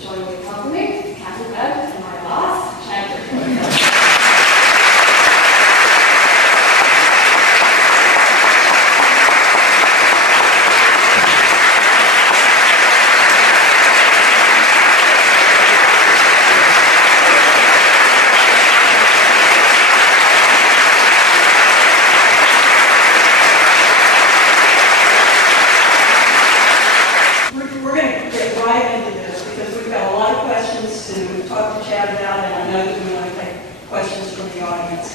Join me in welcoming Captain Webb and my boss, Griffin. We're going to get right into this because we've got a lot of questions to talk to Chad about, and I know that we want to take questions from the audience.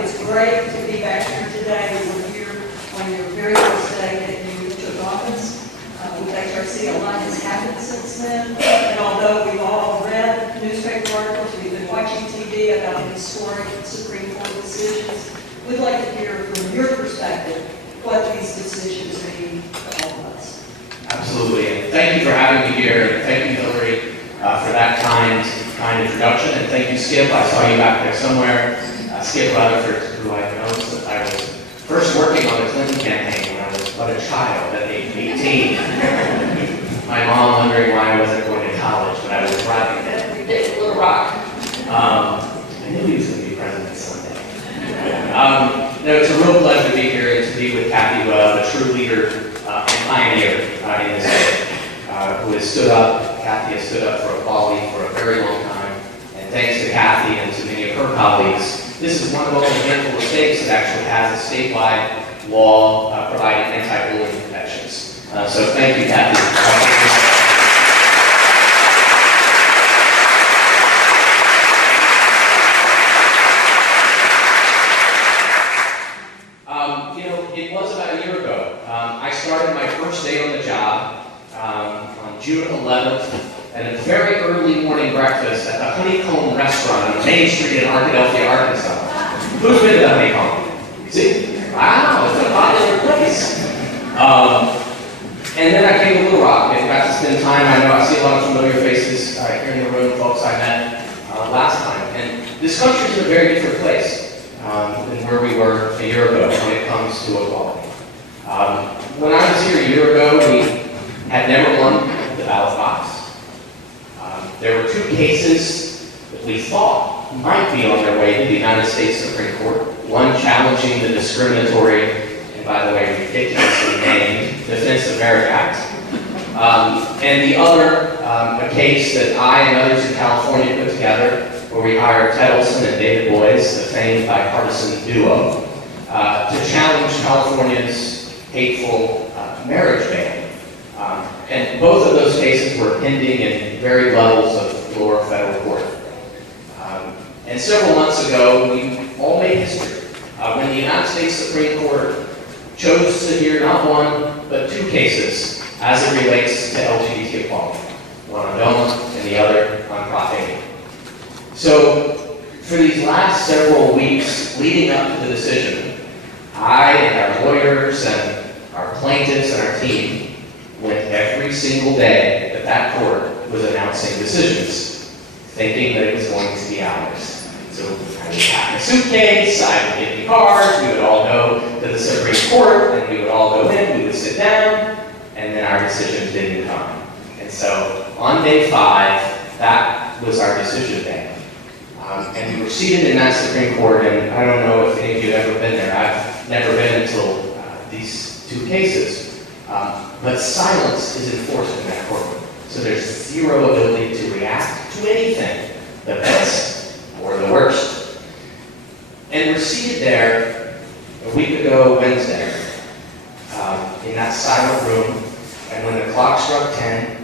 It's great to be back here today. We're here on your very first day that you took office. With HRC, a lot has happened since then, and although we've all read newspaper articles, we've been watching TV about the historic Supreme Court decisions, we'd like to hear from your perspective what these decisions mean to all of us. Absolutely, and thank you for having me here, and thank you, Hillary, for that kind introduction, and thank you, Skip. I saw you back there somewhere. Skip Rutherford, who I've known since I was first working on the Clinton campaign when I was but a child at age 18. My mom wondering why I wasn't going to college, but I was driving every day to Little Rock. I knew he was going to be president someday. It's a real pleasure to be here and to be with Kathy Webb, a true leader and pioneer in this state, who has stood up. Kathy has stood up for equality for a very long time, and thanks to Kathy and to many of her colleagues, this is one of only a handful of states that actually has a statewide law providing anti-bullying protections. So thank you, Kathy. It was about a year ago. I started my first day on the job on June 11th at a very early morning breakfast at the Honeycomb restaurant on Main Street in Arkadelphia, Arkansas. Who's been to the Honeycomb? See? Wow, it's a popular place. And then I came to Little Rock and got to spend time. I know I see a lot of familiar faces here in the room, folks I met last time. And this country is a very different place than where we were a year ago when it comes to equality. When I was here a year ago, we had never won the ballot box. There were two cases that we thought might be on their way to the United States Supreme Court. One challenging the discriminatory, and by the way, ridiculously named Defense of Marriage Act. And the other, a case that I and others in California put together, where we hired Ted Olson and David Boies, the famed bipartisan duo, to challenge California's hateful marriage ban. And both of those cases were pending in varied levels of lower federal court. And several months ago, we all made history when the United States Supreme Court chose to hear not one, but two cases as it relates to LGBT equality. One on DOMA and the other on Prop 80. So, for these last several weeks leading up to the decision, I and our lawyers and our plaintiffs and our team went every single day that that court was announcing decisions, thinking that it was going to be ours. So I would pack a suitcase, I would get in cars, we would all go to the Supreme Court, and we would all go in, we would sit down, and then our decisions didn't come. And so on day 5, that was our decision day. And we were seated in that Supreme Court, and I don't know if any of you have ever been there. I've never been until these two cases. But silence is enforced in that courtroom. So there's zero ability to react to anything, the best or the worst. And we're seated there a week ago Wednesday in that silent room, and when the clock struck 10,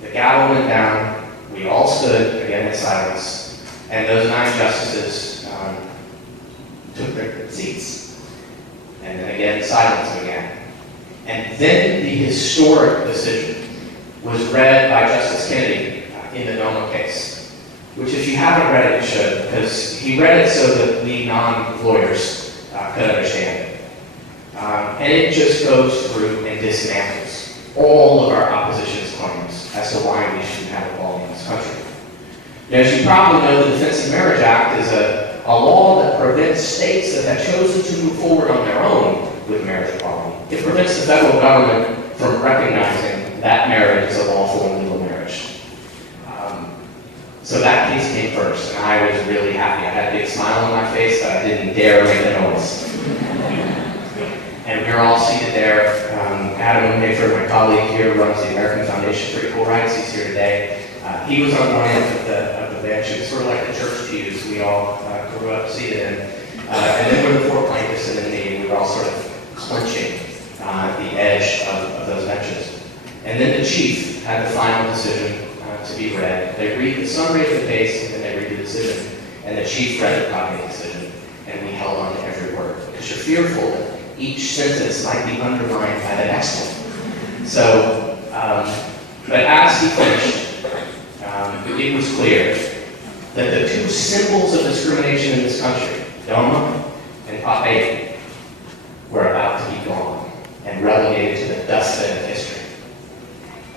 the gavel went down, we all stood again in silence, and those 9 justices took their seats. And then again, silence began. And then the historic decision was read by Justice Kennedy in the DOMA case, which if you haven't read it, you should, because he read it so that we non-lawyers could understand it. And it just goes through and dismantles all of our opposition's claims as to why we shouldn't have equality in this country. Now, as you probably know, the Defense of Marriage Act is a law that prevents states that have chosen to move forward on their own with marriage equality. It prevents the federal government from recognizing that marriage as a lawful and legal marriage. So that case came first, and I was really happy. I had a big smile on my face, but I didn't dare make a noise. And we were all seated there. Adam Mayford, my colleague here, runs the American Foundation for Equal Rights. He's here today. He was on one end of the bench. It was sort of like the church pews we all grew up seated in. And then were the four plaintiffs and then me, and we were all sort of clenching the edge of those benches. And then the chief had the final decision to be read. They read the summary of the case, and then they read the decision. And the chief read the copy of the decision, and we held on to every word. Because you're fearful that each sentence might be underlined by the next one. So, but as he finished, it was clear that the two symbols of discrimination in this country, DOMA and Prop 8, were about to be gone and relegated to the dustbin of history.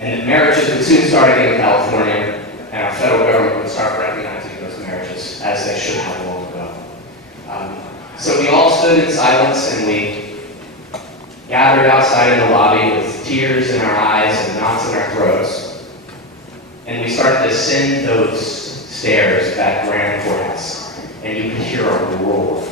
And that marriages would soon start again in California, and our federal government would start recognizing those marriages as they should have long ago. So we all stood in silence, and we gathered outside in the lobby with tears in our eyes and knots in our throats. And we started to ascend those stairs of that grand courthouse, and you could hear a roar.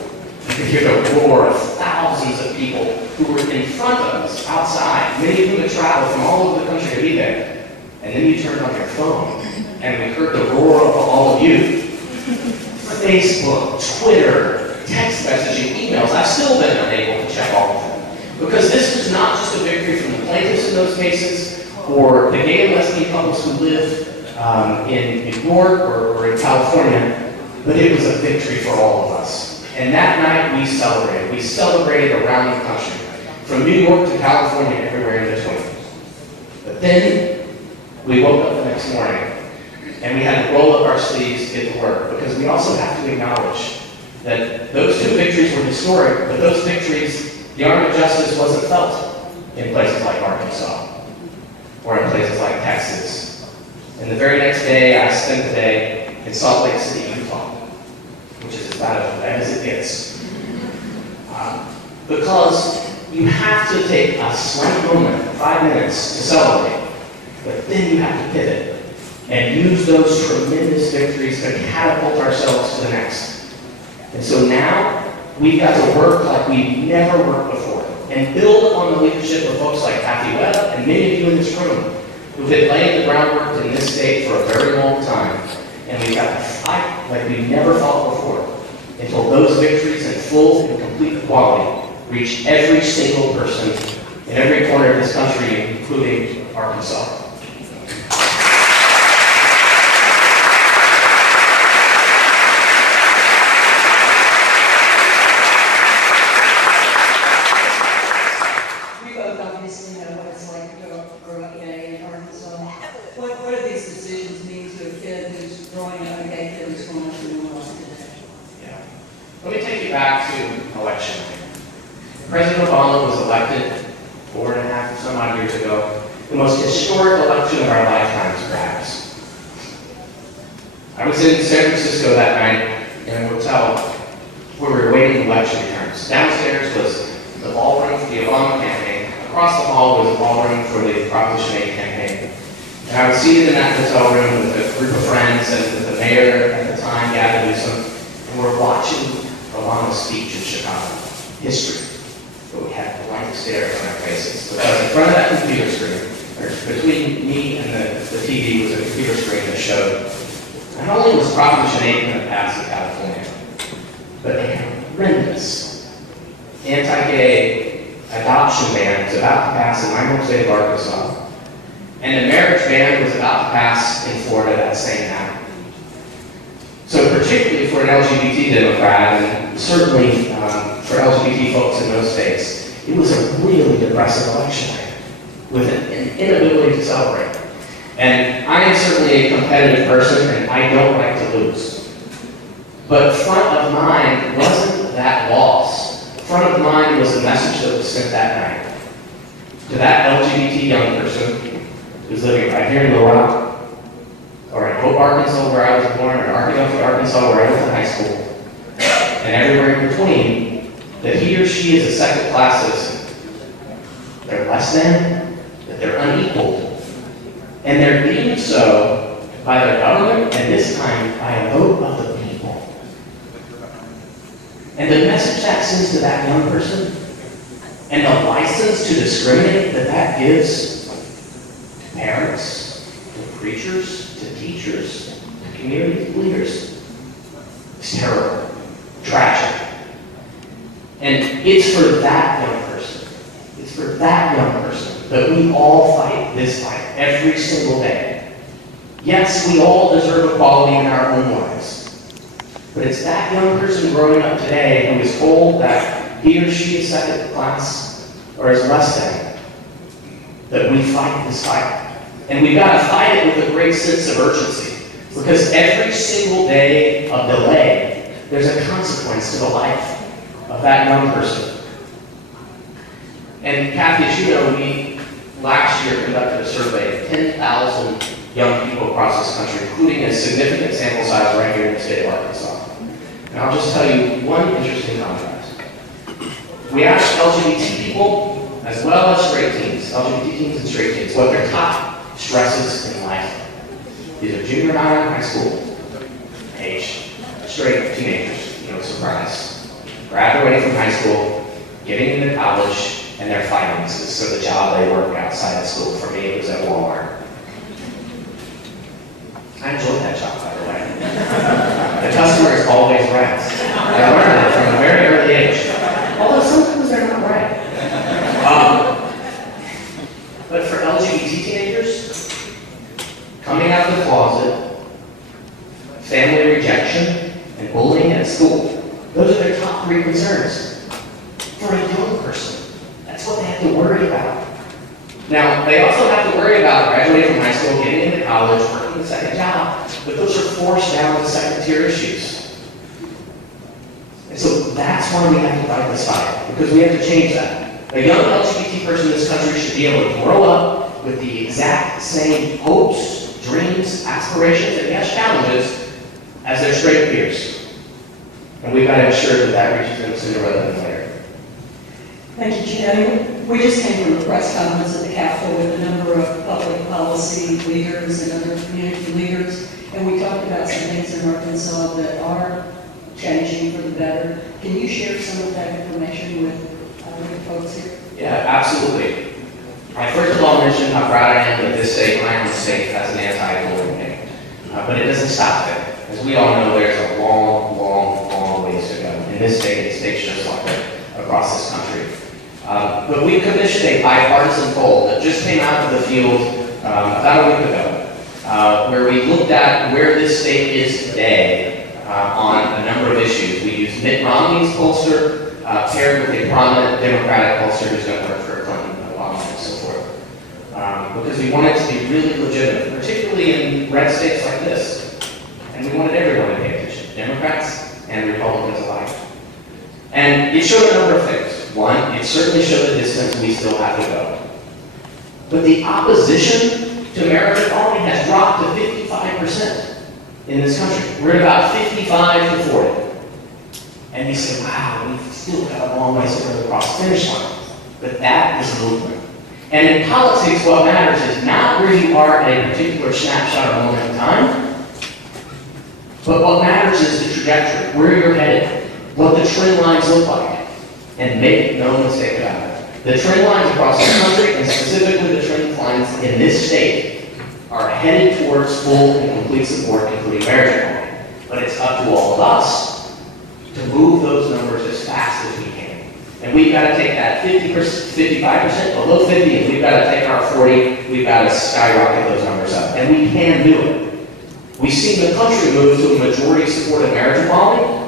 You could hear the roar of thousands of people who were in front of us outside. Many of whom had traveled from all over the country to be there. And then you turned on your phone, and we heard the roar of all of you. Facebook, Twitter, text messaging, emails. I've still been unable to check all of them. Because this was not just a victory from the plaintiffs in those cases, or the gay and lesbian couples who live in New York or in California, but it was a victory for all of us. And that night we celebrated. We celebrated around the country, from New York to California, everywhere in between. But then we woke up the next morning and we had to roll up our sleeves to get to work, because we also have to acknowledge that those two victories were historic, but those victories, the arm of justice wasn't felt in places like Arkansas or in places like Texas. And the very next day, I spent the day in Salt Lake City, Utah, which is about as it gets. Because you have to take a slight moment, 5 minutes, to celebrate, but then you have to pivot and use those tremendous victories to catapult ourselves to the next. And so now, we've got to work like we've never worked before, and build on the leadership of folks like Webb and many of you in this room who've been laying the groundwork in this state for a very long time. And we've got to fight like we've never fought before until those victories in full and complete equality reach every single person in every corner of this country, including Arkansas. What do these decisions mean to a kid who's growing up, a gay kid who's growing up in the world today? Yeah. Let me take you back to election night. President Obama was elected 4.5 or some odd years ago, the most historic election of our lifetimes, perhaps. I was in San Francisco that night in a hotel where we were waiting election returns. Downstairs was the ballroom for the Obama campaign. Across the hall was the ballroom for the Proposition 8 campaign. And I was seated in that hotel room with a group of friends and with the mayor at the time, Gavin Newsom, and we're watching Obama's speech in Chicago. History. But we had blank stares on our faces. Because in front of that computer screen, or between me and the TV was a computer screen that showed not only was Proposition 8 going to pass in California, but a horrendous anti-gay adoption ban was about to pass in my home state of Arkansas. And a marriage ban was about to pass in Florida that same night. So particularly for an LGBT Democrat, and certainly for LGBT folks in those states, it was a really depressive election night with an inability to celebrate. And I am certainly a competitive person, and I don't like to lose. But front of mind wasn't that loss. Front of mind was the message that was sent that night to that LGBT young person who's living right here in Little Rock, or in Hope, Arkansas, where I was born, or Arkadelphia, Arkansas, where I went to high school, and everywhere in between, that he or she is a second-class citizen. They're less than, that they're unequaled, and they're deemed so by their government, and this time by a vote of the people. And the message that sends to that young person, and the license to discriminate that gives to parents, to preachers, to teachers, to community leaders, is terrible, tragic. And it's for that young person, that we all fight this fight every single day. Yes, we all deserve equality in our own lives. But it's that young person growing up today who is told that he or she is second class or is less than, that we fight this fight. And we've got to fight it with a great sense of urgency. Because every single day of delay, there's a consequence to the life of that young person. And Kathy, as you know, we last year conducted a survey of 10,000 young people across this country, including a significant sample size right here in the state of Arkansas. And I'll just tell you one interesting contrast. We asked LGBT people, as well as straight teens, LGBT teens and straight teens, what their top stresses in life. These are junior high and high school age, straight teenagers, surprise. Graduating from high school, getting into college, and their finances, so the job they work outside of school. For me, it was at Walmart. I enjoyed that job, by the way. The customer is always right. I learned it from a very early age. Although sometimes they're not right. But for LGBT teenagers, coming out of the closet, family rejection, and bullying at school, those are their top 3 concerns. For a young person, that's what they have to worry about. Now, they also have to worry about graduating from high school, getting into college, working a second job, but those are forced down to second-tier issues. And so that's why we have to fight this fight, because we have to change that. A young LGBT person in this country should be able to grow up with the exact same hopes, dreams, aspirations, and yes, challenges as their straight peers. And we've got to ensure that reaches them sooner rather than later. Thank you, Jim. We just came from a press conference at the Capitol with a number of public policy leaders and other community leaders, and we talked about some things in Arkansas that are changing for the better. Can you share some of that information with the folks here? Yeah, absolutely. I first of all mentioned how proud I am that this state, my own state, has an anti-bullying day. But it doesn't stop there. As we all know, there's a long ways to go. In this state, and states just like it across this country. But we commissioned a bipartisan poll that just came out of the field about a week ago, where we looked at where this state is today on a number of issues. We used Mitt Romney's pollster paired with a prominent Democratic pollster who's going to work for Clinton, Obama, and so forth. Because we wanted it to be really legitimate, particularly in red states like this. And we wanted everyone to pay attention, Democrats and Republicans alike. And it showed a number of things. One, it certainly showed the distance we still have to go. But the opposition to marriage equality has dropped to 55% in this country. We're at about 55 to 40. And you say, wow, we've still got a long ways to go across the finish line. But that is movement. And in politics, what matters is not where you are at a particular snapshot or moment in time, but what matters is the trajectory, where you're headed, what the trend lines look like. And make no mistake about it. The trend lines across the country, and specifically the trend lines in this state, are headed towards full and complete support, including marriage equality. But it's up to all of us to move those numbers as fast as we can. And we've got to take that 55% below 50, and we've got to take our 40, we've got to skyrocket those numbers up. And we can do it. We've seen the country move to a majority support of marriage equality.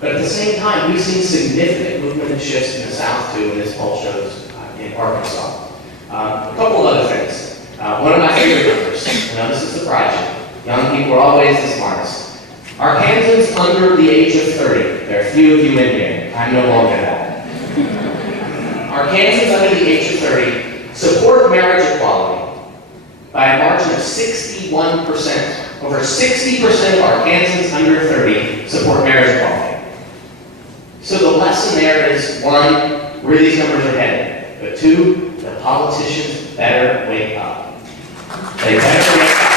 But at the same time, we've seen significant movement and shifts in the South, too, and this poll shows in Arkansas. A couple of other things. One of my favorite numbers, I know this will surprise you. Young people are always the smartest. Arkansans under the age of 30, there are few of you in here. I'm no longer that. Arkansans under the age of 30 support marriage equality by a margin of 61%. Over 60% of Arkansans under 30 support marriage equality. So the lesson there is, one, where these numbers are headed. But two, the politicians better wake up. They better wake up.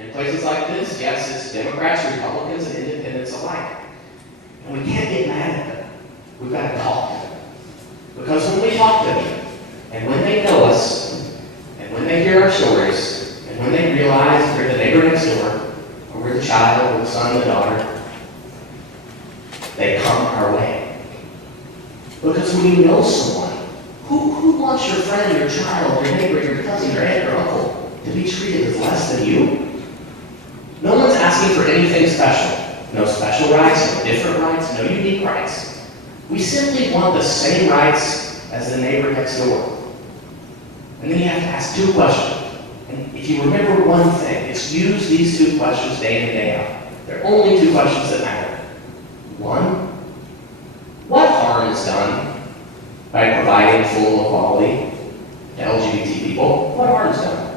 And in places like this, yes, it's Democrats, Republicans, and independents alike. And we can't get mad at them. We've got to talk to them. Because when we talk to them, and when they know us, and when they hear our stories, and when they realize we're the neighbor next door, or we're the child, or the son, or the daughter, they come our way. Because when you know someone, who wants your friend, your child, your neighbor, your cousin, your aunt, your uncle to be treated as less than you? No one's asking for anything special. No special rights, no different rights, no unique rights. We simply want the same rights as the neighbor next door. And then you have to ask two questions. And if you remember one thing, it's use these two questions day in and day out. There are only two questions that matter. One, what harm is done by providing full equality to LGBT people? What harm is done?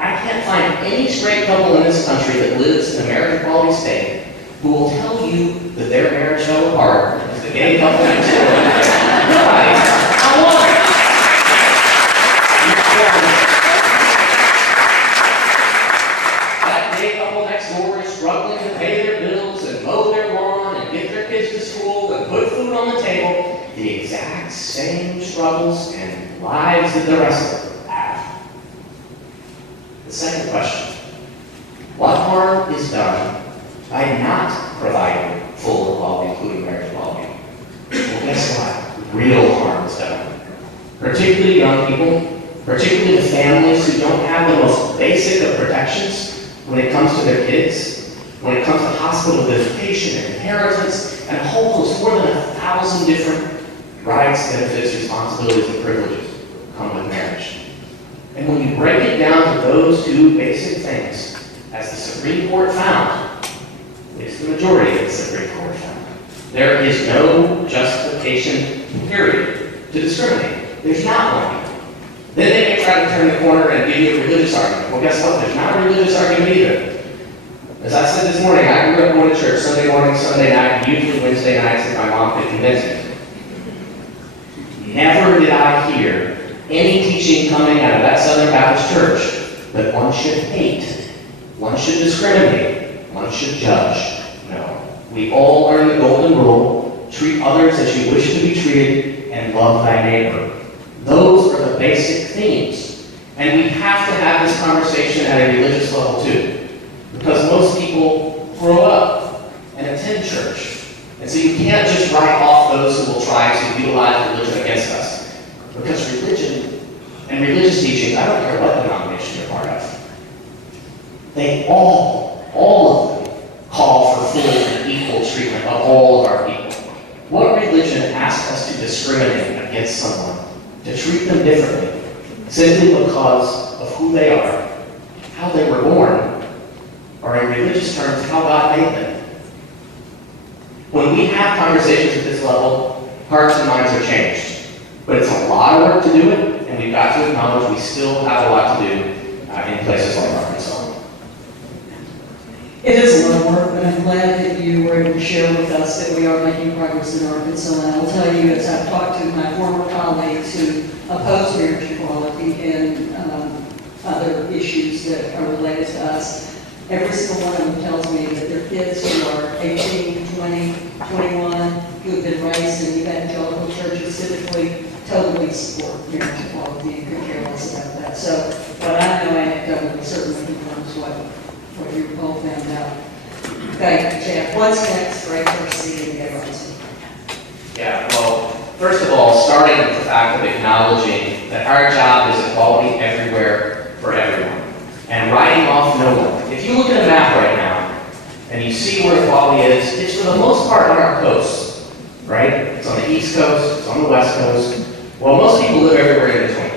I can't find any straight couple in this country that lives in a marriage equality state who will tell you that their marriage fell apart because the gay couple next door. Nobody. I want it. That gay couple next door is struggling to pay their bills and mow their lawn and get their kids to school and put food on the table. The exact same struggles and lives that the rest of them have. The second question, what harm is done by not providing full equality, including marriage equality? Well, guess what? Real harm is done. Particularly young people, particularly the families who don't have the most basic of protections when it comes to their kids, when it comes to hospital visitation and inheritance, and a whole host, more than 1,000 different rights, benefits, responsibilities, and privileges come with marriage. And when you break it down to those two basic things, as the Supreme Court found, at least the majority of the Supreme Court found, there is no justification, period, to discriminate. There's not one. Then they may try to turn the corner and give you a religious argument. Well, guess what? There's not a religious argument either. As I said this morning, I grew up going to church Sunday morning, Sunday night, and usually Wednesday nights if my mom could convince me. Never did I hear any teaching coming out of that Southern Baptist church that one should hate, one should discriminate, one should judge. No. We all learn the golden rule, treat others as you wish to be treated, and love thy neighbor. Those are the basic themes. And we have to have this conversation at a religious level too. Because most people grow up and attend church. And so you can't just write off those who will try to utilize religion against us. Because religion and religious teaching, I don't care what denomination you're part of, they all of them, call for full and equal treatment of all of our people. What religion asks us to discriminate against someone, to treat them differently, simply because of who they are, how they were born, or in religious terms, how God made them? When we have conversations at this level, hearts and minds are changed. But it's a lot of work to do it, and we've got to acknowledge we still have a lot to do in places like Arkansas. It is a lot of work, but I'm glad that you were able to share with us that we are making progress in Arkansas. And I'll tell you, as I've talked to my former colleagues who oppose marriage equality and other issues that are related to us, every single one of them tells me that their kids who are 18, 20, 21, who have been raised in evangelical churches typically totally support marriage equality and could care less about that. So what I know anecdotally certainly confirms what you both found out. Okay, Jeff, what's next for HRC and gay rights? Yeah, well, first of all, starting with the fact of acknowledging that our job is equality everywhere for everyone, and writing off no one. If you look at a map right now, and you see where equality is, it's for the most part on our coasts, right? It's on the East Coast, it's on the West Coast. Well, most people live everywhere in between.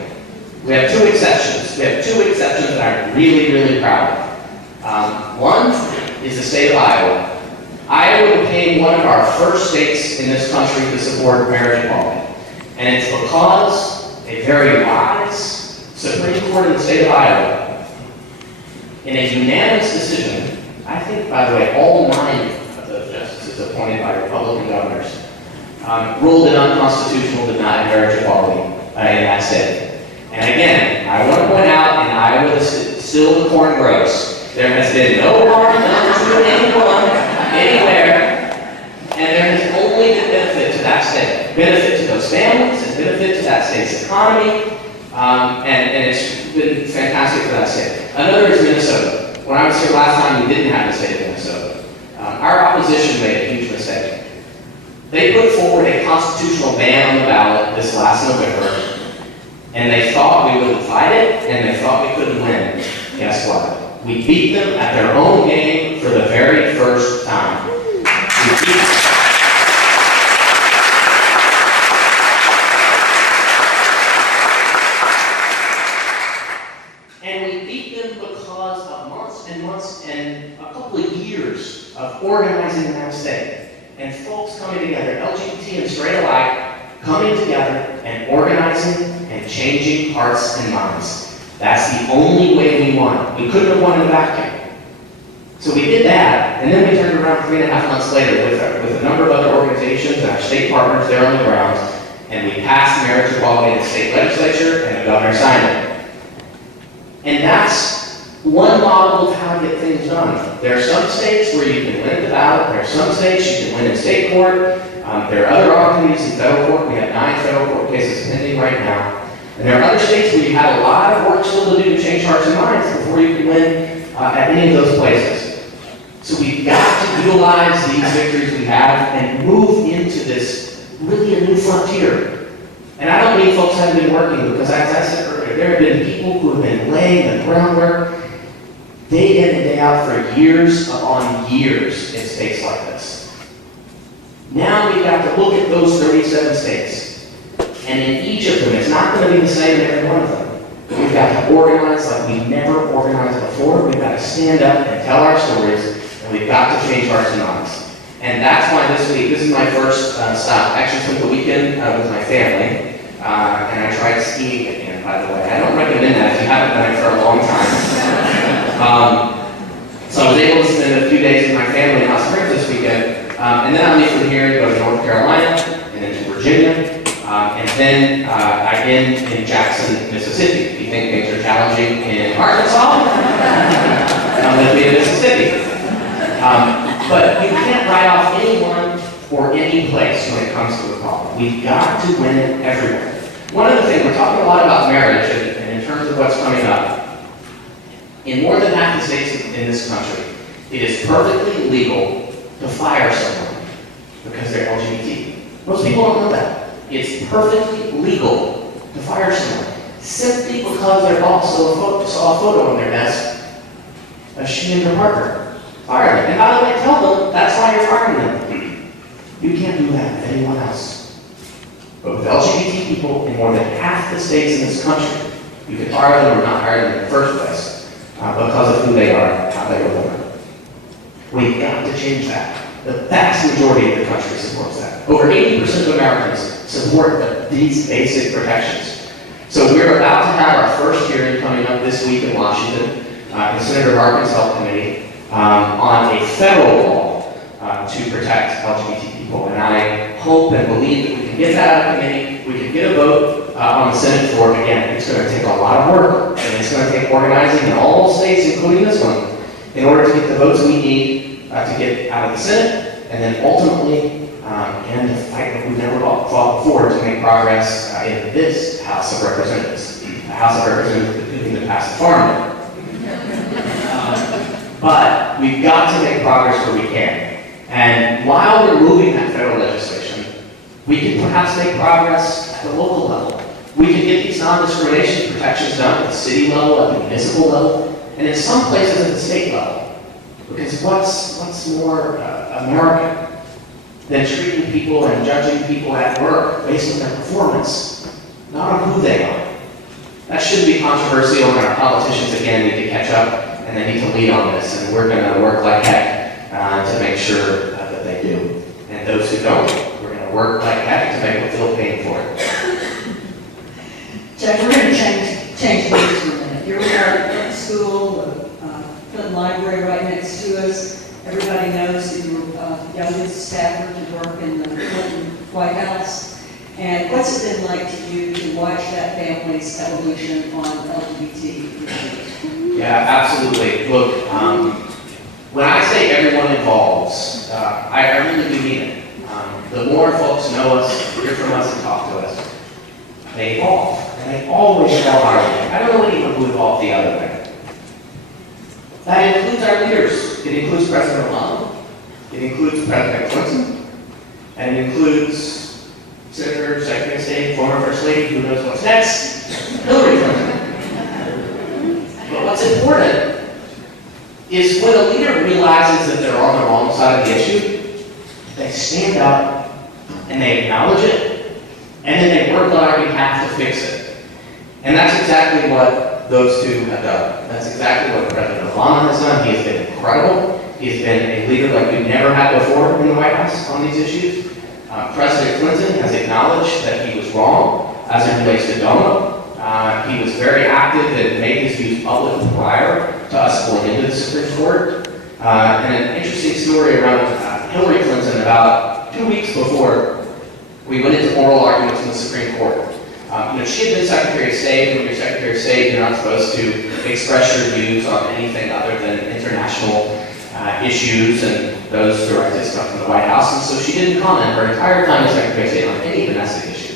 We have two exceptions. We have two exceptions that I'm really, really proud of. One is the state of Iowa. Iowa became one of our first states in this country to support marriage equality. And it's because a very wise Supreme Court in the state of Iowa, in a unanimous decision, I think, by the way, all 9 of those justices appointed by Republican governors, ruled it unconstitutional to deny marriage equality in that state. And again, I want to point out in Iowa, the still the corn grows. There has been no harm done to anyone, anywhere, and there has only been benefit to that state. Benefit to those families, and benefit to that state's economy, and it's been fantastic for that state. Another is Minnesota. When I was here last time, we didn't have the state of Minnesota. Our opposition made a huge mistake. They put forward a constitutional ban on the ballot this last November, and they thought we wouldn't fight it, and they thought we couldn't win. Guess what? We beat them at their own game for the very first time. We beat them. And we beat them because of months and months and a couple of years of organizing in that state. And folks coming together, LGBT and straight alike, coming together and organizing and changing hearts and minds. That's the only way we won. We couldn't have won in a vacuum. So we did that, and then we turned around 3.5 months later with a number of other organizations and our state partners there on the ground, and we passed marriage equality in the state legislature, and the governor signed it. And that's one model of how to get things done. There are some states where you can win at the ballot. There are some states you can win in state court. There are other opportunities in federal court. We have 9 federal court cases pending right now. And there are other states where you have a lot of work still to do to change hearts and minds before you can win at any of those places. So we've got to utilize these victories we have and move into this really a new frontier. And I don't mean folks haven't been working, because as I said earlier, there have been people who have been laying the groundwork day in and day out for years upon years in states like this. Now we've got to look at those 37 states. And in each of them, it's not going to be the same in every one of them. But we've got to organize like we've never organized before. We've got to stand up and tell our stories, and we've got to change hearts and minds. And that's why this week, this is my first stop. I actually spent the weekend with my family, and I tried skiing again, by the way. I don't recommend that if you haven't done it for a long time. So I was able to spend a few days with my family in Hot Springs this weekend, and then I'll leave from here and go to North Carolina, and then to Virginia, and then again in Jackson, Mississippi. If you think things are challenging in Arkansas, come with me to Mississippi. But you can't write off anyone or any place when it comes to a problem. We've got to win it everywhere. One other thing, we're talking a lot about marriage, and in terms of what's coming up. In more than half the states in this country, it is perfectly legal to fire someone because they're LGBT. Most people don't know that. It's perfectly legal to fire someone simply because their boss saw a photo on their desk of she and her partner. Fire them. And by the way, tell them that's why you're firing them. You can't do that with anyone else. But with LGBT people in more than half the states in this country, you can fire them or not hire them in the first place because of who they are, how they were born. We've got to change that. The vast majority of the country supports that. Over 80% of Americans support these basic protections. So we're about to have our first hearing coming up this week in Washington, in Senator Harkin's Health Committee, on a federal law to protect LGBT people. And I hope and believe that we can get that out of committee, we can get a vote on the Senate floor. Again, it's going to take a lot of work, and it's going to take organizing in all states, including this one, in order to get the votes we need to get out of the Senate, and then ultimately, and to fight what we've never fought before to make progress in this House of Representatives. The House of Representatives that couldn't even pass the farm bill. But we've got to make progress where we can. And while we're moving that federal legislation, we can perhaps make progress at the local level. We can get these non-discrimination protections done at the city level, at the municipal level, and in some places at the state level. Because what's more American than treating people and judging people at work based on their performance, not on who they are? That shouldn't be controversial, and our politicians, again, need to catch up, and they need to lead on this, and we're going to work like heck to make sure that they do. And those who don't, we're going to work like heck to make them feel pain for it. Jack, we're going to change things for a minute. Here we are at the school, the Clinton Library right next to us. Everybody knows that you're youngest staffer to work in the Clinton White House. And what's it been like to you to watch that family's evolution on LGBT issues? Yeah, absolutely. Look, when I say everyone involves, I really do mean it. The more folks know us, hear from us, and talk to us, they evolve. And they always evolve our way. I don't know anyone who evolved the other way. That includes our leaders. It includes President Obama. It includes President Clinton. And it includes Senator, Secretary of State, former First Lady, who knows what's next, Hillary Clinton. But what's important is when a leader realizes that they're on the wrong side of the issue, they stand up and they acknowledge it, and then they work on our behalf to fix it. And that's exactly what those two have done. That's exactly what President Obama has done. He has been incredible. He has been a leader like we've never had before in the White House on these issues. President Clinton has acknowledged that he was wrong as it relates to DOMA. He was very active and made his views public prior to us going into the Supreme Court. And an interesting story around Hillary Clinton about 2 weeks before we went into oral arguments in the Supreme Court. She had been Secretary of State. When you're Secretary of State, you're not supposed to express your views on anything other than international issues, and those directives come from the White House. And so she didn't comment her entire time as Secretary of State on any domestic issue.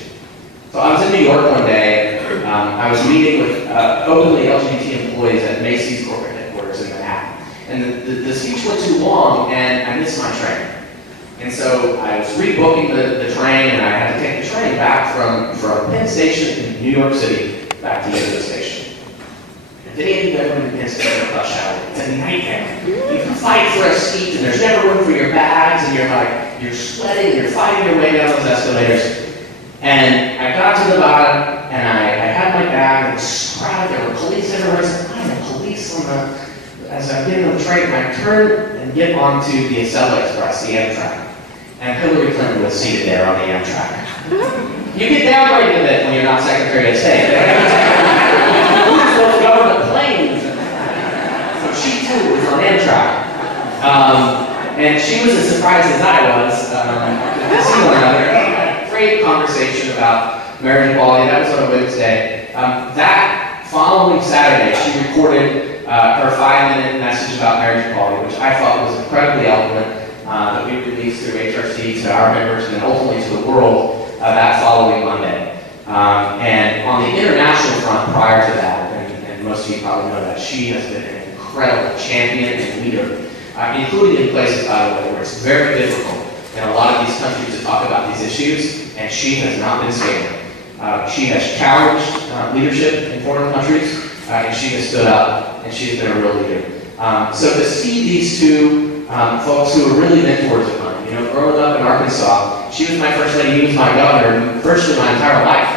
So I was in New York one day. I was meeting with openly LGBT employees at Macy's corporate headquarters in Manhattan. And the speech went too long, and I missed my train. And so I was rebooking the train, and I had to take the train back from Penn Station in New York City back to the end of the station. And did any of you ever been to Penn Station rush hour? It's a nightmare. You fight for a seat, and there's never room for your bags, and you're sweating, and you're fighting your way down those escalators. And I got to the bottom, and I had my bag, and it was crowded. There were police everywhere. I said, "Why are the police as I get on the train?" And I turn and get onto the Acela Express, the Amtrak. And Hillary Clinton was seated there on the Amtrak. You get downgraded a bit when you're not Secretary of State. You're supposed to go to the planes. So she too was on Amtrak. And she was as surprised as I was to see one another. Great conversation about marriage equality. That was on a Wednesday. That following Saturday, she recorded her 5-minute message about marriage equality, which I thought was incredibly eloquent. That we released through HRC to our members and ultimately to the world that following Monday. And on the international front prior to that, and most of you probably know that, she has been an incredible champion and leader, including in places, by the way, where it's very difficult in a lot of these countries to talk about these issues, and she has not been scared. She has challenged leadership in foreign countries, and she has stood up, and she has been a real leader. So to see these two folks who were really mentors of mine, growing up in Arkansas, she was my first lady, he was my governor, virtually my entire life.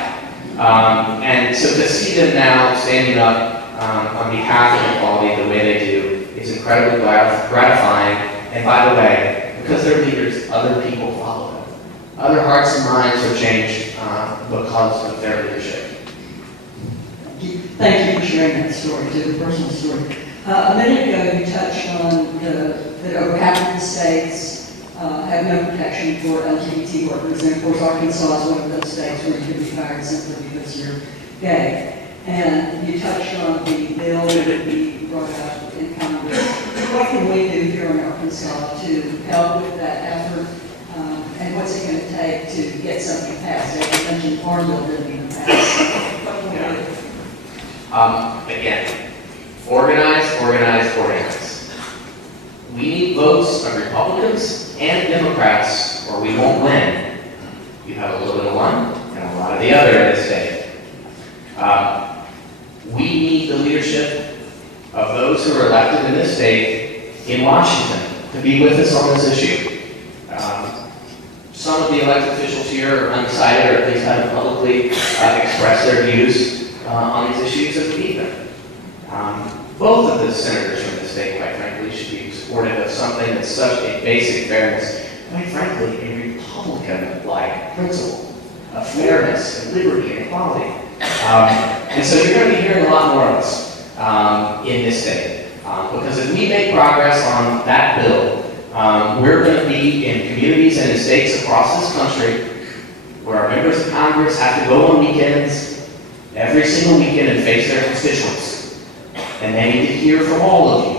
And so to see them now standing up on behalf of equality the way they do is incredibly gratifying. And by the way, because they're leaders, other people follow them. Other hearts and minds are changed because of their leadership. Thank you for sharing that story, too, the personal story. A minute ago, you touched on that over half of the states have no protection for LGBT workers. And of course, Arkansas is one of those states where you can be fired simply because you're gay. And you touched on the bill that would be brought up in Congress. What can we do here in Arkansas to help with that effort? And what's it going to take to get something passed? As you mentioned, farm bill didn't even pass. What can we do? Again, organize. We need votes of Republicans and Democrats, or we won't win. You have a little bit of one and a lot of the other in this state. We need the leadership of those who are elected in this state in Washington to be with us on this issue. Some of the elected officials here are undecided, or at least haven't publicly expressed their views on these issues, and we need them. Both of the senators from the state, quite frankly, should be supportive of something that's such a basic fairness, quite frankly, a Republican-like principle of fairness and liberty and equality. And so you're going to be hearing a lot more of us in this state. Because if we make progress on that bill, we're going to be in communities and in states across this country where our members of Congress have to go on weekends, every single weekend, and face their constituents. and they need to hear from all of you.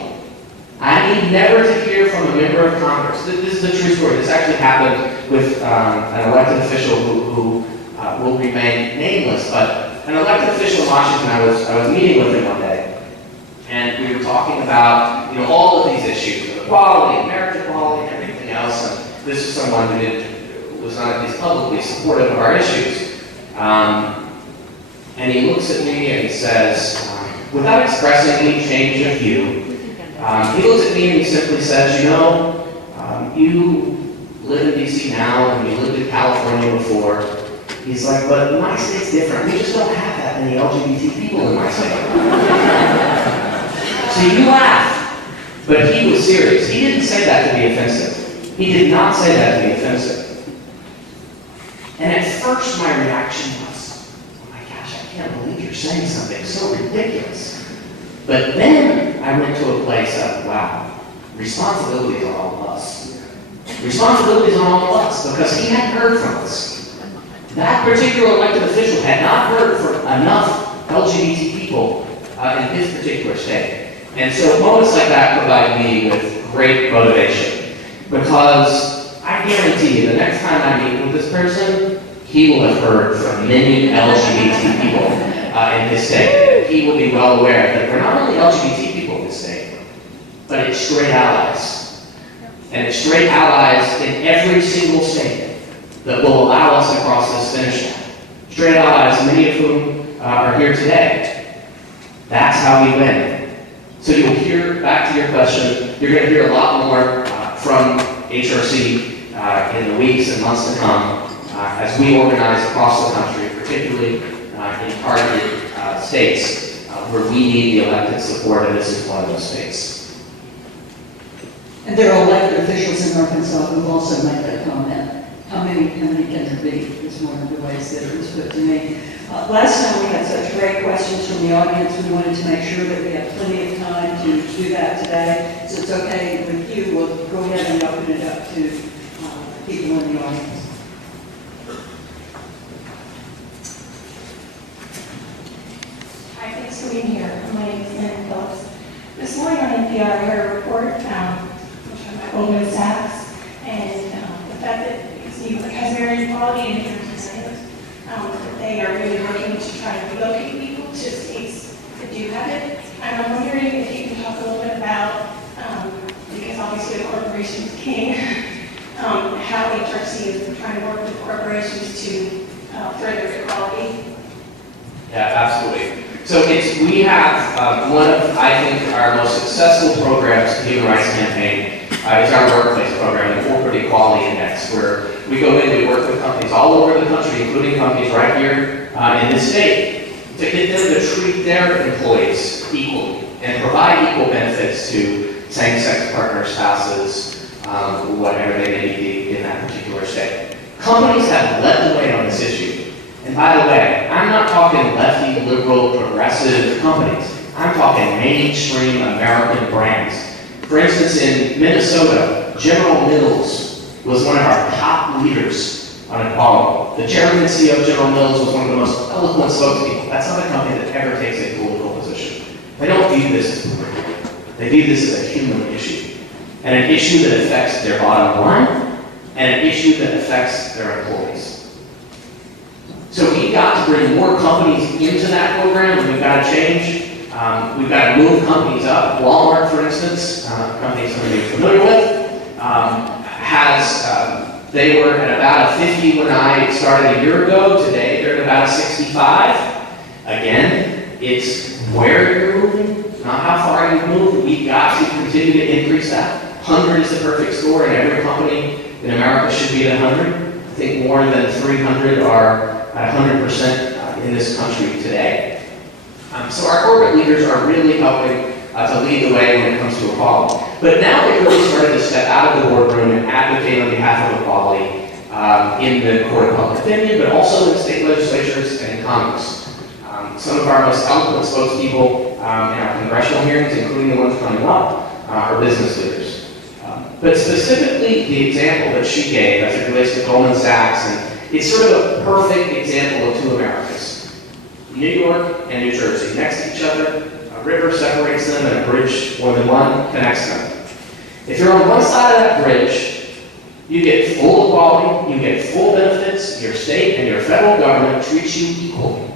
I need never to hear from a member of Congress. This is a true story. This actually happened with an elected official who will remain nameless, but an elected official in Washington, I was meeting with him one day, and we were talking about all of these issues, equality, marriage equality, and everything else. And this is someone who was not at least publicly supportive of our issues. And he looks at me and he says, without expressing any change of view, he looks at me and he simply says, you live in D.C. now and you lived in California before. He's like, but my state's different. We just don't have that many LGBT people in my state. So you laugh, but he was serious. He didn't say that to be offensive. He did not say that to be offensive. And at first my reaction was, oh my gosh, I can't believe you're saying something so ridiculous. But then I went to a place of, wow, responsibility is on all of us. Responsibility is on all of us because he hadn't heard from us. That particular elected official had not heard from enough LGBT people in his particular state. And so moments like that provide me with great motivation because I guarantee you the next time I meet with this person, he will have heard from many LGBT people in his state. He will be well aware that we're not only LGBT people in this state, but it's straight allies. And it's straight allies in every single state that will allow us to cross this finish line. Straight allies, many of whom are here today. That's how we win. So you'll hear, back to your question, you're going to hear a lot more from HRC in the weeks and months to come as we organize across the country, particularly in targeted states where we need the elected support, and this is one of those states. And there are elected officials in Arkansas who also make that comment. How many can there be is one of the ways that it was put to me. Last time we had such great questions from the audience, we wanted to make sure that we have plenty of time to do that today. So it's okay with you, we'll go ahead and open it up to people in the audience. Hi, thanks for being here. My name is Lynn Phillips. This morning on NPR, I heard a report from Goldman Sachs, and the fact that because they're in equality and different incentives, they are really working to try and relocate people to states that do have it. And I'm wondering if you can talk a little bit about, because obviously the corporation is king, how HRC is trying to work with corporations to further equality. Yeah, absolutely. So we have one of, I think, our most successful programs, the Human Rights Campaign, is our workplace program, the Corporate Equality Index, where we go in, we work with companies all over the country, including companies right here in this state, to get them to treat their employees equally and provide equal benefits to same-sex partners, spouses, whatever they may be in that particular state. Companies have led the way on this issue. And by the way, I'm not talking lefty, liberal, progressive companies. I'm talking mainstream American brands. For instance, in Minnesota, General Mills was one of our top leaders on equality. The chairman and CEO of General Mills was one of the most eloquent spokespeople. That's not a company that ever takes a political position. They don't view this as political. They view this as a human issue, and an issue that affects their bottom line, and an issue that affects their employees. So we've got to bring more companies into that program, and we've got to change. We've got to move companies up. Walmart, for instance, companies some of you are familiar with, they were at about a 50 when I started a year ago. Today, they're at about a 65. Again, it's where you're moving, not how far you've moved. We've got to continue to increase that. 100 is the perfect score, and every company in America should be at 100. I think more than 300 are at 100% in this country today. So our corporate leaders are really helping to lead the way when it comes to equality. But now they've really started to step out of the boardroom and advocate on behalf of equality in the court of public opinion, but also in state legislatures and in Congress. Some of our most eloquent spokespeople in our congressional hearings, including the ones coming up, are business leaders. But specifically, the example that she gave as it relates to Goldman Sachs, and it's sort of a perfect example of two Americas. New York and New Jersey, next to each other, A river separates them, and a bridge, more than one, connects them. If you're on one side of that bridge, you get full equality, you get full benefits, your state and your federal government treats you equally.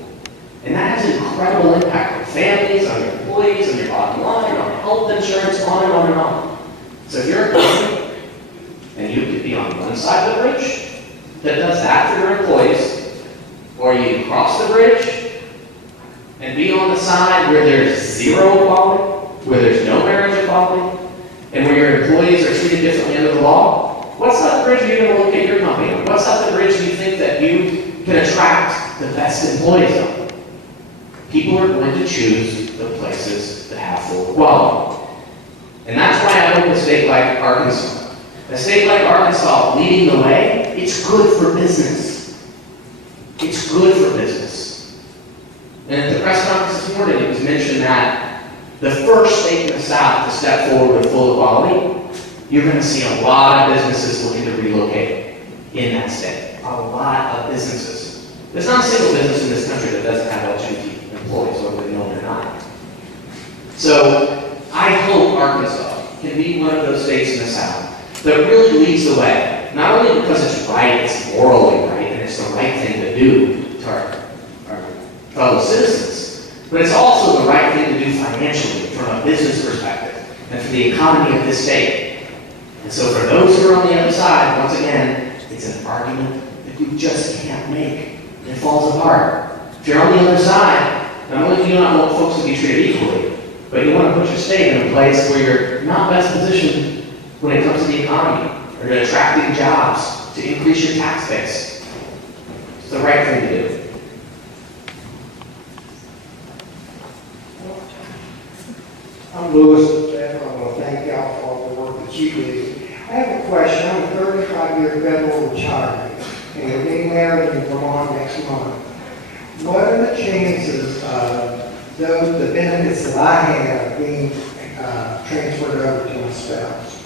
And that has incredible impact on families, on your employees, on your bottom line, on health insurance, on and on and on. So if you're a company, and you could be on one side of the bridge that does that for your employees, or you can cross the bridge and be on the side where there's zero equality, where there's no marriage equality, and where your employees are treated differently under the law, what's that bridge you're going to locate your company on? What's that the bridge you think that you can attract the best employees on? People are going to choose the places that have full equality. And that's why I hope a state like Arkansas, leading the way, it's good for business. It's good for business. And at the press conference this morning, it was mentioned that the first state in the South to step forward with full equality, you're going to see a lot of businesses looking to relocate in that state. A lot of businesses. There's not a single business in this country that doesn't have LGBT employees, whether they know it or not. So I hope Arkansas can be one of those states in the South that really leads the way. Not only because it's right, it's morally right, and it's the right thing to do to our fellow citizens, but it's also the right thing to do financially from a business perspective and for the economy of this state. And so for those who are on the other side, once again, it's an argument that you just can't make. It falls apart. If you're on the other side, not only do you not want folks to be treated equally, but you want to put your state in a place where you're not best positioned when it comes to the economy or to attracting jobs, to increase your tax base. It's the right thing to do. I'm Lewis. I want to thank y'all for all the work that you do. I have a question. I'm a 35-year federal retiree, and we're getting married in Vermont next month. What are the chances of the benefits that I have being transferred over to my spouse?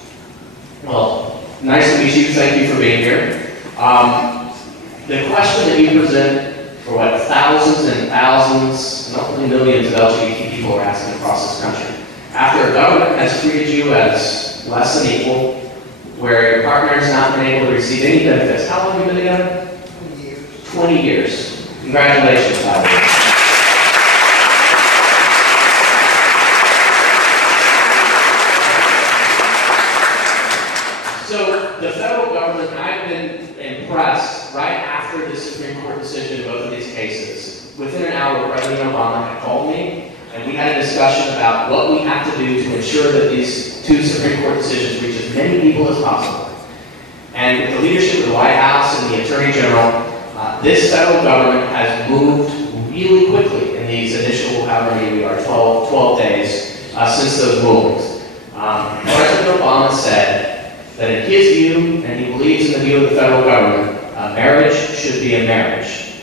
Well, nice to meet you. Thank you for being here. The question that you present for what thousands and thousands, not only millions of LGBT people are asking across this country. After a government has treated you as less than equal, where your partner has not been able to receive any benefits, how long have you been together? 20 years. 20 years. Congratulations, by the way. So the federal government, and I've been impressed right after the Supreme Court decision in both of these cases. Within an hour, President Obama had called me, and we had a discussion about what we have to do to ensure that these two Supreme Court decisions reach as many people as possible. And with the leadership of the White House and the Attorney General, this federal government has moved really quickly in these initial, however many we are, 12 days since those rulings. President Obama said that in his view, and he believes in the view of the federal government, marriage should be a marriage.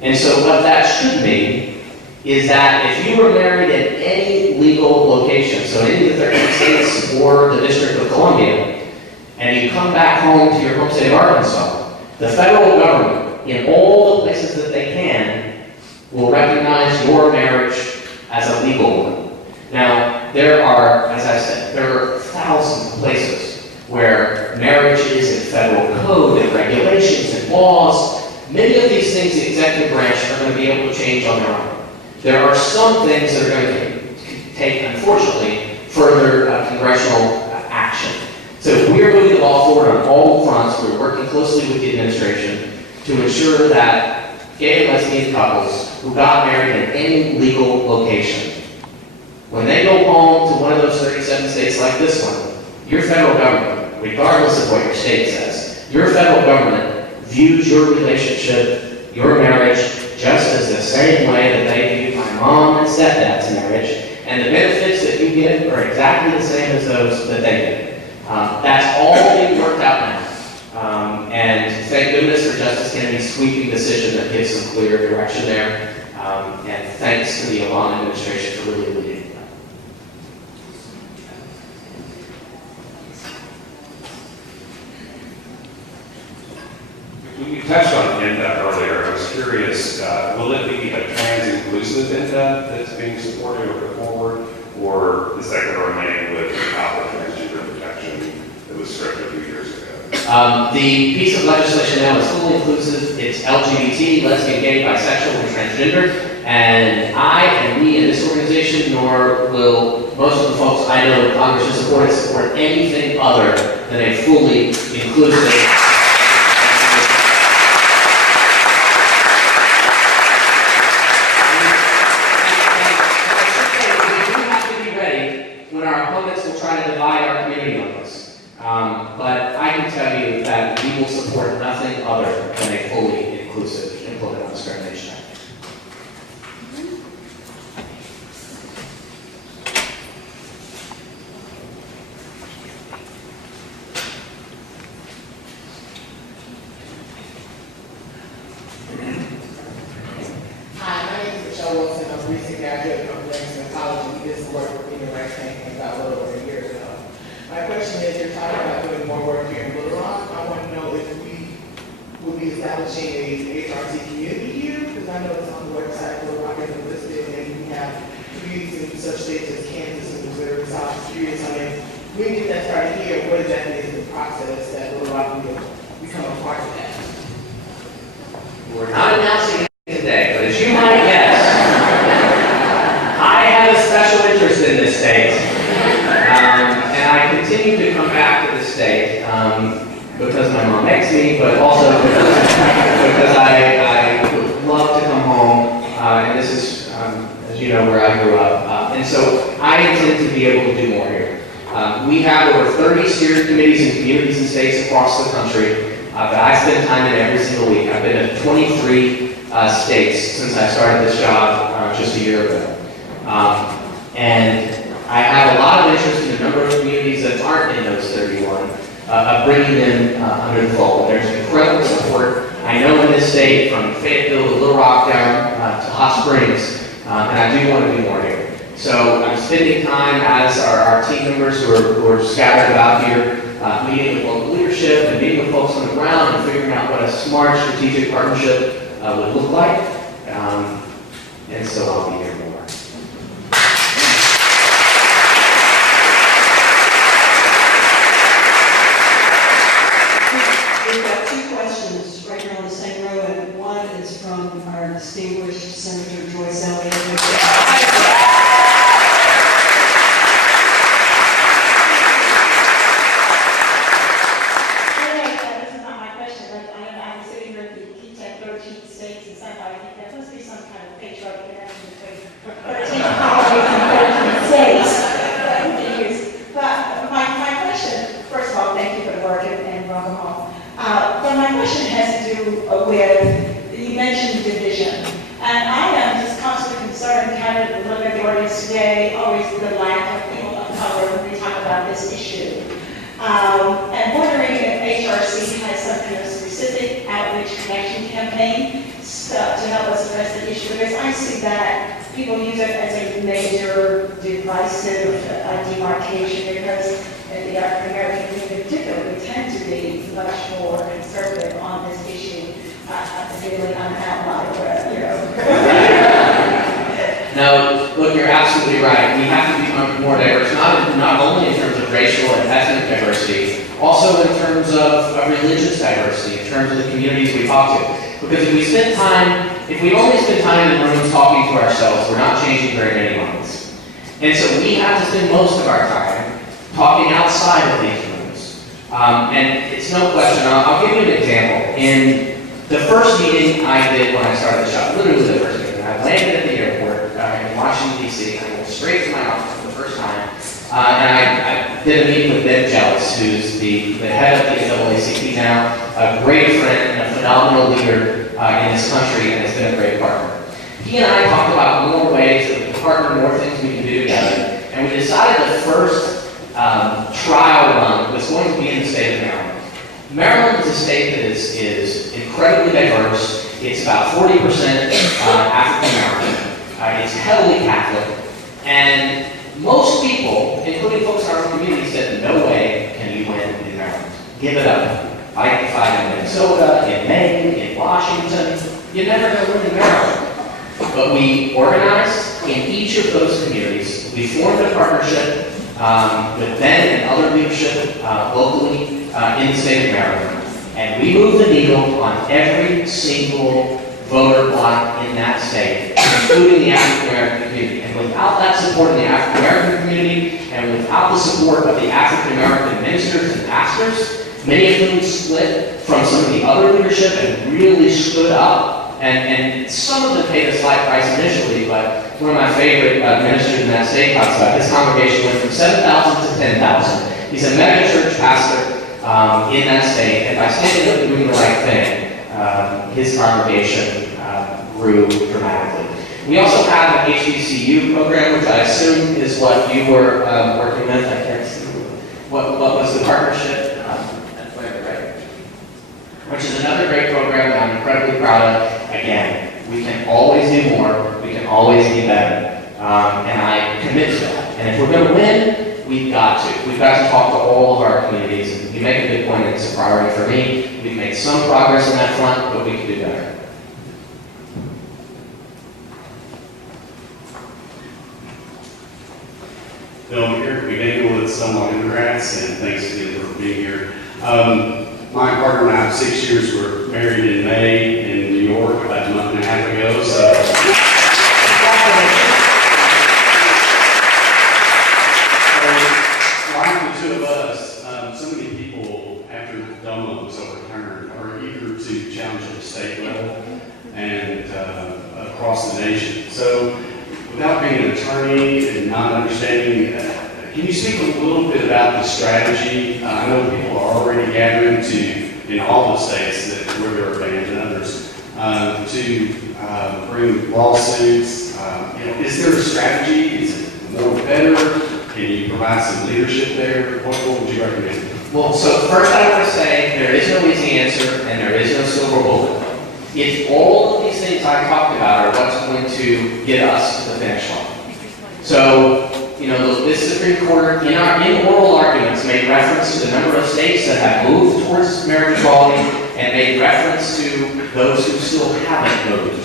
And so what that should mean is that if you were married at any legal location, so any of the 13 states or the District of Columbia, and you come back home to your home state of Arkansas, the federal government, in all the places that they can, will recognize your marriage as a legal one. Now, there are, as I said, there are thousands of places where marriage is in federal code and regulations and laws. Many of these things the executive branch are going to be able to change on their own. There are some things that are going to take, unfortunately, further congressional action. So we are moving the ball forward on all fronts. We're working closely with the administration to ensure that gay and lesbian couples who got married in any legal location, when they go home to one of those 37 states like this one, your federal government, regardless of what your state says, your federal government views your relationship, your marriage, just as the same way that they view my mom and stepdad's marriage, and the benefits that you get are exactly the same as those that they get. That's all being worked out now. And thank goodness for Justice Kennedy's sweeping decision that gives some clear direction there. And thanks to the Obama administration for really leading that. You touched on INDA earlier. I was curious, will it be a trans-inclusive INDA that's being supported or or is that going to remain without the transgender protection that was stripped a few years ago? The piece of legislation now is fully inclusive. It's LGBT, lesbian, gay, bisexual, and transgender. And I and we in this organization, nor will most of the folks I know in Congress who support anything other than a fully inclusive. When our opponents will try to divide our community on this. But I can tell you that we will support nothing other than a fully inclusive Employment Non-Discrimination Act. Hi, my name is Michelle Wilson. I'm a recent graduate from Griffin College, and we just worked with human rights campaign about a little over a year ago. My question is, you're talking about doing more work here in Little Rock. I want to know if we will be establishing a HRT community here, because I know it's on the website, Little Rock isn't listed, and we have communities in such states as Kansas and Missouri, South. I'm curious, I mean, when we get that started here, what exactly is the process that Little Rock will become a part of that? We're not announcing it today, but as you might guess, I have a special interest in this state. And I continue to come back to this state because my mom makes me, but also because I would love to come home. And this is, as you know, where I grew up. And so I intend to be able to do more here. We have over 30 steering committees in communities and states across the country that I spend time in every single week. I've been to 23 states since I started this job just a year ago. And I have a lot of interest in a number of communities that aren't in those 31, of bringing them under the fold. There's incredible support. I know in this state, from Fayetteville to Little Rock down to Hot Springs, and I do want to do more here. So I'm spending time as our team members who are scattered about here, meeting with local leadership and meeting with folks on the ground and figuring out what a smart strategic partnership would look like. And so I'll be here more. We've got two questions right here on the same row, and one is from our distinguished Senator Joyce Elliott. This is not my question, but I'm sitting here at the T-Tech 13 states, and somebody think there must be some kind of patriotic connection between 13 colleges and 13 states. But my question, first of all, thank you for the work and welcome home. But my question has to do with, you mentioned division. And I am just constantly concerned, kind of looking at the audience today, always the lack of people of color when we talk about this issue. And wondering if HRC has some kind of specific outreach connection campaign to help us address the issue. Because I see that people use it as a major divisive demarcation, because the African American community in particular, we tend to be much more conservative on this issue. Particularly on that line, you know. No, look, you're absolutely right. We have to become more diverse, not only in terms of racial and ethnic diversity, also in terms of religious diversity, in terms of the communities we talk to. Because if we only spend time in rooms talking to ourselves, we're not changing very many minds. And so we have to spend most of our time talking outside of these rooms. And it's no question, I'll give you an example. In the first meeting I did when I started the shop, literally the first meeting, I landed at the airport in Washington, D.C. I went straight to my office for the first time. And I did a meeting with Webb, who's the head of the NAACP now, a great friend and a phenomenal leader in this country, and has been a great partner. He and I talked about more ways that we can partner, more things we can do together. And we decided the first trial run was going to be in the state of Maryland. Maryland is a state that is incredibly diverse. It's about 40% African American. It's heavily Catholic. And most people, including folks in our own community, said, no way can you win in Maryland. Give it up. Fight in Minnesota, in Maine, in Washington. You're never going to win in Maryland. But we organized in each of those communities We formed a partnership with Ben and other leadership locally in the state of Maryland. And we moved the needle on every single voter block in that state, including the African American community. And without that support in the African American community, and without the support of the African American ministers and pastors, many of whom split from some of the other leadership and really stood up. And some of them paid a slight price initially, but one of my favorite ministers in that state talks about his congregation went from 7,000 to 10,000. He's a mega church pastor in that state, and by standing up and doing the right thing, his congregation grew dramatically. We also have an HBCU program, which I assume is what you were working with. I can't see. What was the partnership? Right? Which is another great program that I'm incredibly proud of. Again, we can always do more. We can always be better. And I commit to that. And if we're going to win, we've got to. We've got to talk to all of our communities. And you make a good point, and it's a priority for me. We've made some progress on that front, but we can do better. Lawmaker, we may go with some undergrads, and thanks again for being here. My partner and I, 6 years, were married in May in New York about a month and a half ago. So, like the two of us, so many people, after DOMA was overturned, are eager to challenge at the state level and across the nation. So, without being an attorney and not understanding, can you speak a little bit about the strategy? I know people are already gathering in all the states where there are bans and others, to bring lawsuits. Is there a strategy? Is it more better? Can you provide some leadership there? What would you recommend? Well, so first I want to say there is no easy answer and there is no silver bullet. If all of these things I talked about are what's going to get us to the finish line. So, this Supreme Court, in oral arguments, made reference to the number of states that have moved towards marriage equality and made reference to those who still haven't moved.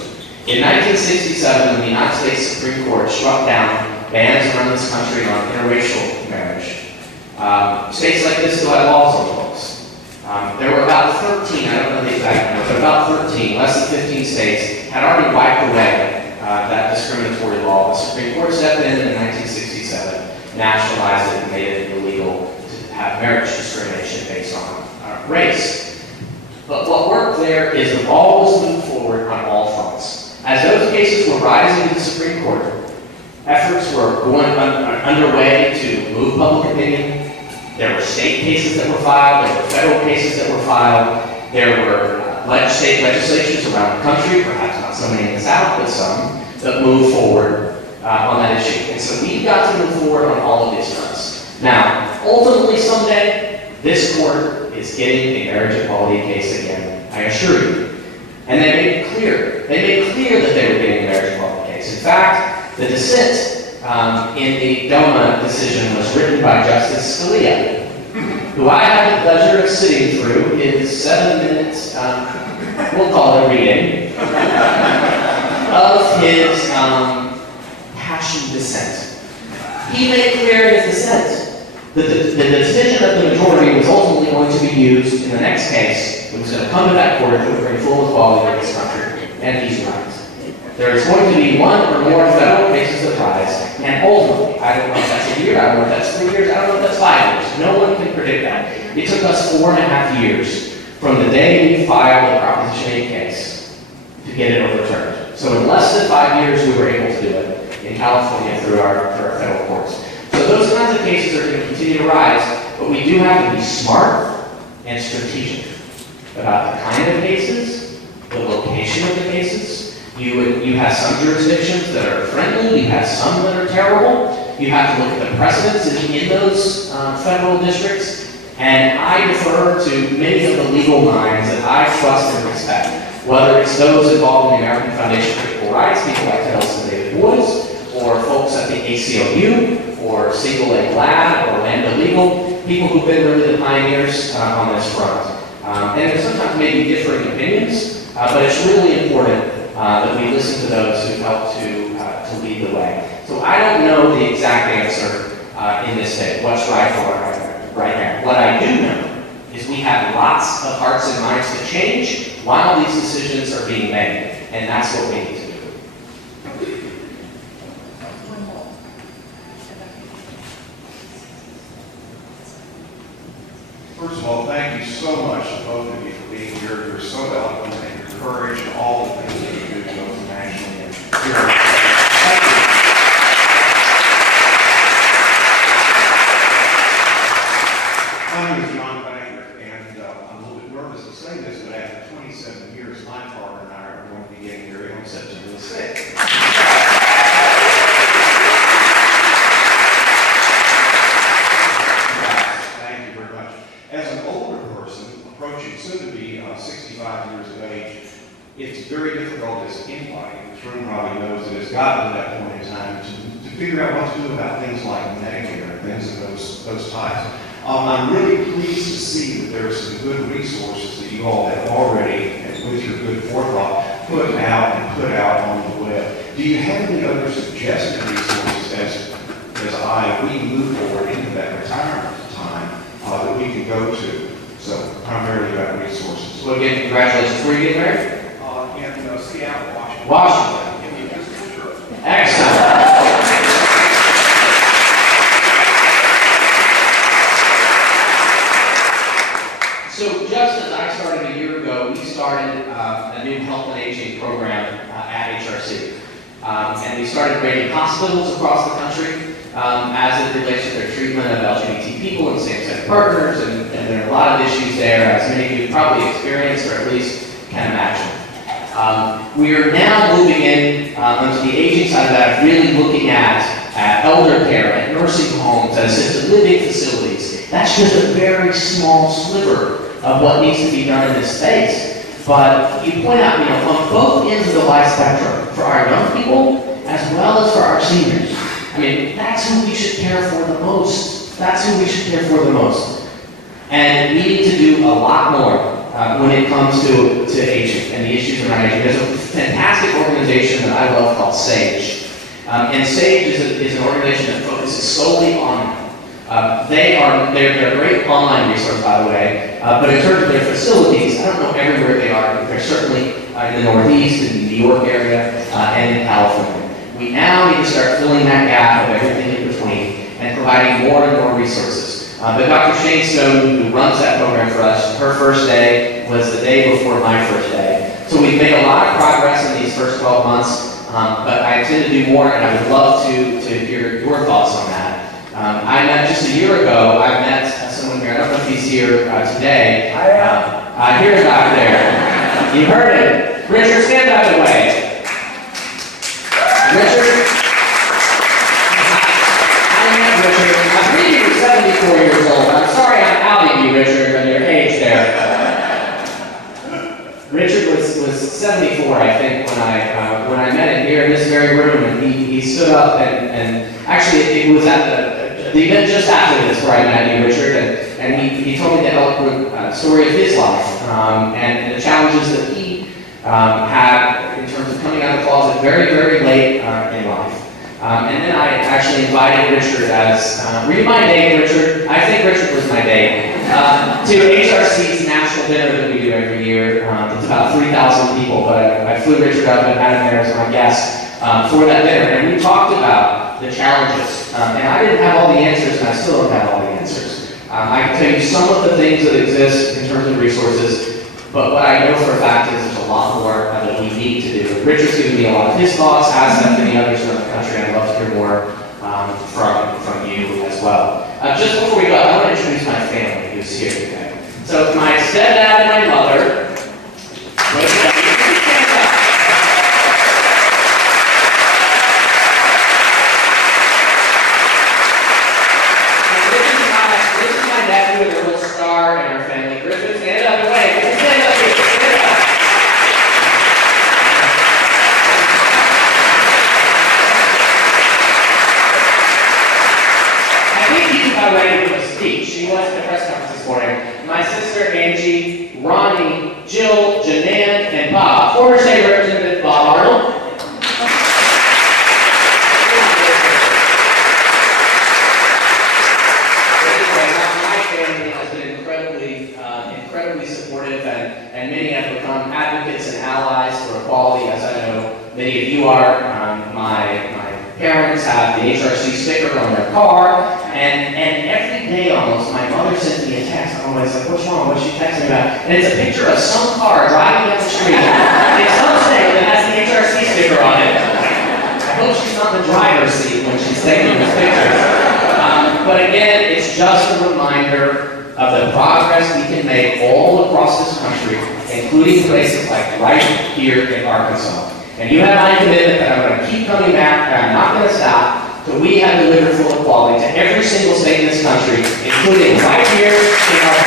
In 1967, when the United States Supreme Court struck down bans around this country on interracial marriage, states like this still had laws on the books. There were about 13, I don't know the exact number, but about 13, less than 15 states had already wiped away that discriminatory law. The Supreme Court stepped in 1967, nationalized it, and made it illegal to have marriage discrimination based on race. But what worked there is the ball was moved forward on all fronts. As those cases were rising to the Supreme Court, efforts were underway to move public opinion. There were state cases that were filed, there were federal cases that were filed, there were state legislatures around the country, perhaps not so many in the South, but some, that moved forward on that issue. And so we've got to move forward on all of these fronts. Now, ultimately someday, this court is getting a marriage equality case again, I assure you. And they made it clear. They made clear that they were getting a marriage equality case. In fact, the dissent in the DOMA decision was written by Justice Scalia, who I had the pleasure of sitting through his 7 minutes, we'll call it a reading, of his passionate dissent. He made clear in his dissent that the decision of the majority was ultimately going to be used in the next case. It was going to come to that court that would bring full equality to this country, and he's right. There is going to be one or more federal cases that rise, and ultimately, I don't know if that's a year, I don't know if that's 3 years, I don't know if that's 5 years. No one can predict that. It took us 4.5 years from the day we filed the Proposition 8 case to get it overturned. So in less than 5 years, we were able to do it in California through our federal courts. So those kinds of cases are going to continue to rise, but we do have to be smart and strategic about the kind of cases, the location of the cases. You have some jurisdictions that are friendly, you have some that are terrible. You have to look at the precedents in those federal districts. And I defer to many of the legal minds that I trust and respect, whether it's those involved in the American Foundation for Equal Rights, people like Nelson David Woods, or folks at the ACLU, or Single Leg Lab, or Lambda Legal, people who've been really the pioneers on this front. And there's sometimes maybe differing opinions, but it's really important that we listen to those who help to lead the way. So I don't know the exact answer in this state, what's right for right now. What I do know is we have lots of hearts and minds to change while these decisions are being made, and that's what we need to do. First of all, thank you so much to both of you for being here. You're so eloquent and your courage and all the things that you do both nationally and here. Thank you. My name is John Banker, and I'm a little bit nervous to say this, but after 27 years, my partner and I are going to be getting married on September the 6th. As an older person, approaching soon to be 65 years of age, it's very difficult as anybody in this room probably knows that has gotten to that point in time to figure out what to do about things like Medicare and things of those types. I'm really pleased to see that there are some good resources that you all have already, and with your good forethought, put out on the web. Do you have any other suggested resources as we move forward into that retirement time that we can go to? So primarily about resources. So again, congratulations. Where are you getting married? In Seattle, Washington. Washington. Sure. Excellent. So just as I started a year ago, we started a new health and aging program at HRC. And we started rating hospitals across the country as it relates to their treatment of LGBT people and same-sex partners, and there are a lot of issues there, as many of you have probably experienced or at least can imagine. We are now moving in onto the aging side of that, really looking at elder care, at nursing homes, at assisted living facilities. That's just a very small sliver of what needs to be done in this space. But you point out, on both ends of the life spectrum, for our young people as well as for our seniors. I mean, that's who we should care for the most. That's who we should care for the most. And we need to do a lot more when it comes to aging and the issues around aging. There's a fantastic organization that I love called SAGE. And SAGE is an organization that focuses solely on that. They're a great online resource, by the way, but in terms of their facilities, I don't know everywhere they are, but they're certainly in the Northeast, in the New York area, and in California. We now need to start filling that gap of everything in between and providing more and more resources. But Dr. Shane Stone, who runs that program for us, her first day was the day before my first day. So we've made a lot of progress in these first 12 months, but I intend to do more, and I would love to hear your thoughts on that. I met just a year ago, I met someone here, I don't know if he's here today. I hear him out there. You heard it. Richard, stand out of the way. Richard? I met Richard. I believe you were 74 years old. I'm sorry I'm outing you, Richard, on your age there. Richard was 74, I think, when I met him here in this very room, and he stood up and actually it was at the event just after this where I met you, Richard, and he told me the eloquent story of his life and the challenges that he had in terms of coming out of the closet very, very late in life. And then I actually invited Richard as, were you my date, Richard? I think Richard was my date. To HRC's national dinner that we do every year. It's about 3,000 people, but I flew Richard up and had him there as my guest for that dinner. And we talked about the challenges. And I didn't have all the answers, and I still don't have all the answers. I can tell you some of the things that exist in terms of resources, but what I know for a fact is there's a lot more that we need to do. Richard's given me a lot of his thoughts, as have many others around the country. I'd love to hear more from you as well. Just before we go, I want to introduce my family who's here today. So my stepdad and my mother. This is my nephew and a little star in our family. Griffin, stand up and wave. Stand up here. Stand up. I think he's about ready to give a speech. She was at the press conference this morning. My sister Angie, Ronnie, Jill, Janan, and Bob. Former State Representative Bob and many have become advocates and allies for equality, as I know many of you are. My parents have the HRC sticker on their car, and every day almost, my mother sends me a text. I'm always like, what's wrong? What's she texting about? And it's a picture of some car driving down the street in some state that has the HRC sticker on it. I hope she's not in the driver's seat when she's taking these pictures. But again, it's just a reminder of the progress we can make all across this country, including places like right here in Arkansas. And you have my commitment that I'm going to keep coming back, and I'm not going to stop till we have delivered full equality to every single state in this country, including right here in Arkansas.